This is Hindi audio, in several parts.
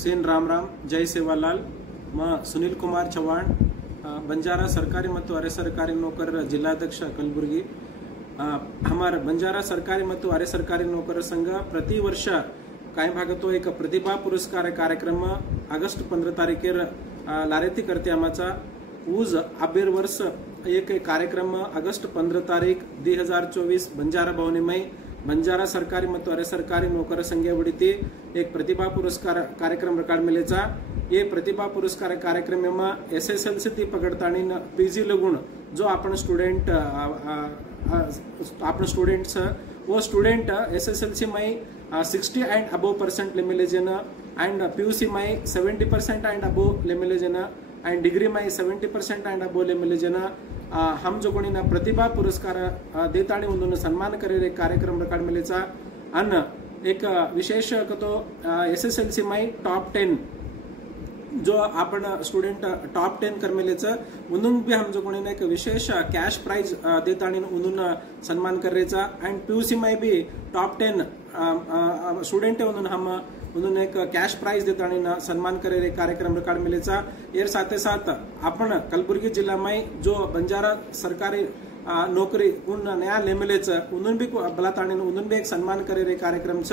सेन राम राम जय सेवालाल मैं सुनील कुमार चौहान बंजारा सरकारी ಮತ್ತು ಅರೆ ಸರ್ಕಾರಿ ನೌಕರರ ಜಿಲ್ಲಾಧ್ಯಕ್ಷ ಕಲಬುರಗಿ हमारा बंजारा सरकारी ಮತ್ತು ಅರೆ ಸರ್ಕಾರಿ नौकर संघ प्रति वर्ष काय भागतो एक प्रतिभा पुरस्कार कार्यक्रम ऑगस्ट 15 तारखेर लारेती करते आमाचा ऊज आबेर वर्ष एक कार्यक्रम ऑगस्ट 15 तारीख 2024 बंजारा भवनीमय बंजारा सरकारी ಮತ್ತು ಅರೆ ಸರ್ಕಾರಿ नौकर संघ वडीती एक प्रतिभा पुरस्कार कार्यक्रम रकाड मिलेचा ये प्रतिभा पुरस्कार कार्यक्रम में SSLC ती पकडतानी PG लगून जो आपण स्टूडेंट्स वो स्टूडेंट SSLC में 60 एंड अबव % ले मिलेजन एंड PUC में 70% एंड अबव ले मिलेजन एंड डिग्री में 70% एंड अबव ले मिलेजन हम जो कोणी ना प्रतिभा पुरस्कार देतानी उन्होंने सम्मान करे कार्यक्रम रकाड मिलेचा अन एक विशेष तो SSLC में टॉप 10 जो आपण स्टूडेंट टॉप 10 कर मिलेचं उन्हून भी हम जो कोणी ना एक विशेष कैश प्राइज देतानी उन्हून सम्मान करायचा एंड PUC में भी टॉप 10 स्टूडेंट उन्हून हम उन्होंने एक कैश प्राइज देतानी सम्मान करे कार्यक्रम रिकॉर्ड मिलेचा एर साथे साथ आपण कलबुर्गी जिला में जो बंजारा सरकारी नौकरी उन नया ले मिलेच उन्होंने भी बलातानी उन्होंने भी एक सम्मान करे कार्यक्रम छ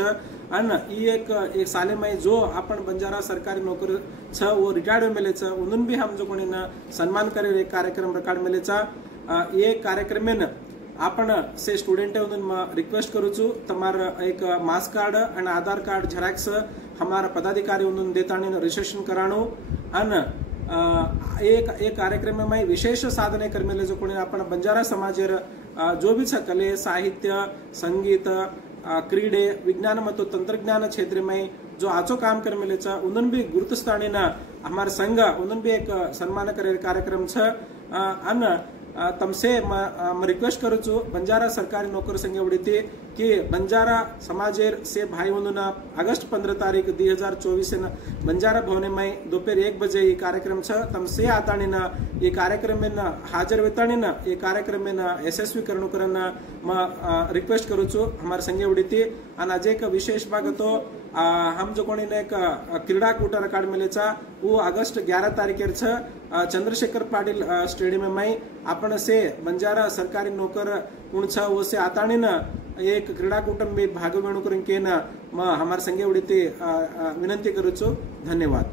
अन एक साले में जो आपण बंजारा सरकारी नौकर छ वो रिटायर्ड मिलेच उन्होंने भी हम जो कोणी ना सम्मान करे कार्यक्रम रिकॉर्ड मिलेचा ये कार्यक्रम में आपण से स्टूडेंट उन्होंने रिक्वेस्ट करू छु तमार एक मास card and Aadhaar card xerox हमारा पदाधिकारी उन्होंने देतानी रजिस्ट्रेशन कराणो अन एक कार्यक्रम में विशेष साधने कर मिले जो कोणी आपण बंजारा समाजेर जो भी कले साहित्य संगीत क्रीडे विज्ञान ಮತ್ತು तंत्रज्ञान क्षेत्र में जो आचो काम कर मिले उन्होंने भी गुरुत्वस्थानी हमारा संघ उन्होंने भी एक सम्मान करे कार्यक्रम छ अन तमसे रिक्वेस्ट करू छु बंजारा सरकारी नौकर संघ वडीती कि बंजारा समाजेर से भाई उन्होंने अगस्त 15 तारीख 2024 बंजारा भवने में दोपहर 1 बजे ये कार्यक्रम छ तमसे आतानी ये कार्यक्रम में हाजर वेतानी ये कार्यक्रम में यशस्वी करणु करना रिक्वेस्ट करू छु हमारे संघ वडीती आणि आज एक विशेष भाग तो हम जो कोणी एक क्रीडाकूट रिकॉर्ड मिलेचा वो अगस्त 11 तारीखेर छ चंद्रशेखर पाटिल स्टेडियम में आपण से बंजारा सरकारी नौकर उन छ वो से आतानी एक क्रीडाकूट में भाग घेणु करून केन हमारे संघ वडीती विनंती करू छु धन्यवाद।